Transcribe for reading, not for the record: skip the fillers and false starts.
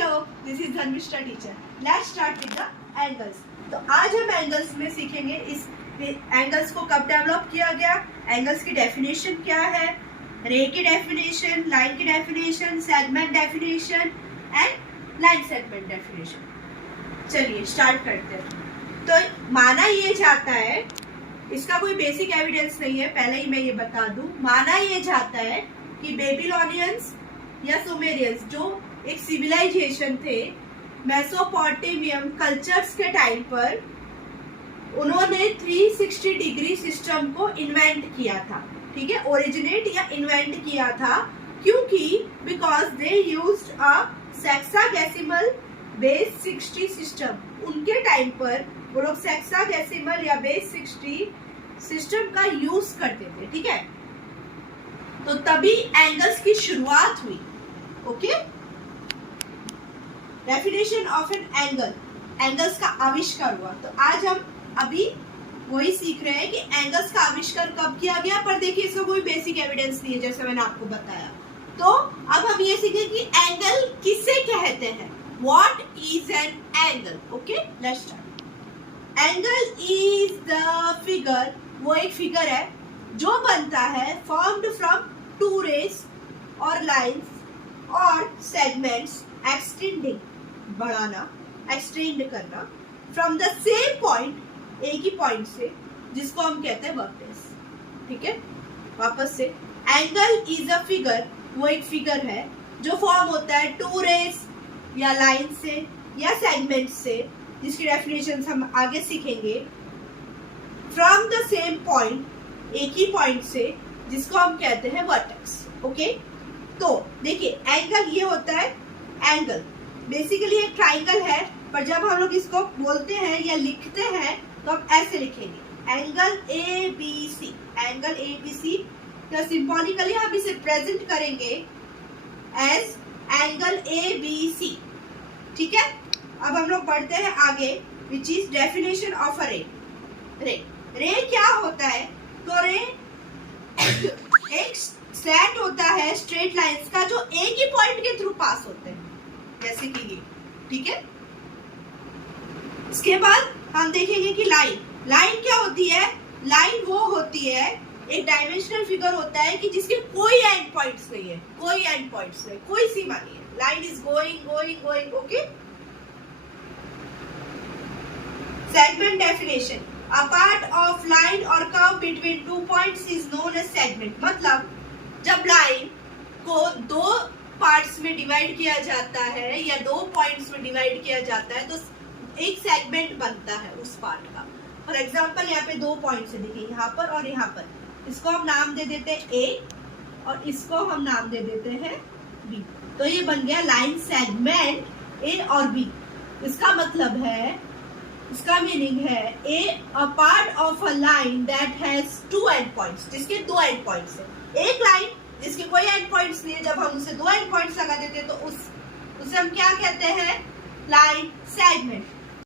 Hello, this is Dharmishtha teacher. Let's start with the angles. तो आज हम एंगल्स में सीखेंगे इस एंगल्स को कब डेवलप किया गया, एंगल्स की डेफिनेशन क्या है, रे की डेफिनेशन, लाइन की definition, segment definition and line segment definition. चलिए स्टार्ट करते हैं। तो माना ये जाता है, इसका कोई बेसिक एविडेंस नहीं है, पहले ही मैं ये बता दूं, माना ये जाता है कि बेबीलोनियंस या सुमेरियंस जो एक सिविलाइजेशन थे मेसोपोटामियन कल्चर्स के टाइम पर, उन्होंने 360 डिग्री सिस्टम को इन्वेंट किया था। ठीक है, ओरिजिनेट या इन्वेंट किया था, क्योंकि because they used a sexagesimal base 60 system. उनके टाइम पर वो लोग सेक्साडेसिमल या बेस 60 सिस्टम का यूज करते थे। ठीक है, तो तभी एंगल्स की शुरुआत हुई। Okay, definition of an angle, angles का आविष्कार हुआ। तो आज हम अभी वही सीख रहे हैं कि एंगल्स का आविष्कार कब किया गया, पर देखिए इसका कोई बेसिक एविडेंस नहीं है जैसे मैंने आपको बताया। तो अब हम ये सीखेंगे कि एंगल किसे कहते हैं, what is an angle. Okay, let's start. Angle is the figure, वो एक फिगर है जो बनता है फॉर्म्ड फ्रॉम टू रेज और लाइंस और सेगमेंट्स एक्सटेंडिंग, बढ़ाना, एक्सटेंड करना, फ्रॉम द सेम पॉइंट, एक ही पॉइंट से, जिसको हम कहते हैं वर्टेक्स। ठीक है, वापस से, एंगल इज अ फिगर, वो एक फिगर है जो फॉर्म होता है टू रेज या लाइन से या सेगमेंट से, जिसकी डेफिनेशन हम आगे सीखेंगे, फ्रॉम द सेम पॉइंट, एक ही पॉइंट से, जिसको हम कहते हैं वर्टेक्स। ओके, तो देखिए एंगल ये होता है, एंगल बेसिकली एक ट्राइंगल है, पर जब हम लोग इसको बोलते हैं या लिखते हैं तो हम ऐसे लिखेंगे, angle A B C, angle A B C, या सिंबॉलिकली हम इसे प्रेजेंट करेंगे as angle A B C. ठीक है, अब हम लोग बढ़ते हैं आगे, which is definition of a ray. Ray क्या होता है, तो रे एक सेट होता है स्ट्रेट लाइंस का जो एक ही पॉइंट के थ्रू पास होते हैं, जैसे कि ये। ठीक है, इसके बाद हम देखेंगे कि लाइन क्या होती है। लाइन वो होती है, एक डायमेंशनल फिगर होता है कि जिसके कोई एंड पॉइंट्स नहीं है, कोई एंड पॉइंट्स नहीं, कोई सीमा नहीं है। Line is going going going. Okay, segment definition, a part of line और curve between two points is known as segment. मतलब जब लाइन को दो पार्ट्स में डिवाइड किया जाता है या दो पॉइंट्स में डिवाइड किया जाता है, तो एक सेगमेंट बनता है उस पार्ट का। फॉर एग्जांपल यहाँ पे दो पॉइंट्स है, देखिए यहाँ पर और यहाँ पर, इसको हम नाम दे देते हैं ए और इसको हम नाम दे देते हैं बी। तो ये बन गया लाइन सेगमेंट ए और बी। इसका मतलब है, इसका मीनिंग है a a part of a line that has two end points, जिसके दो एंड पॉइंट्स है। एक लाइन जिसके कोई एंड पॉइंट्स नहीं है, जब हम उसे दो एंड पॉइंट्स लगा देते हैं तो उसे हम क्या कहते हैं, लाइन सेगमेंट।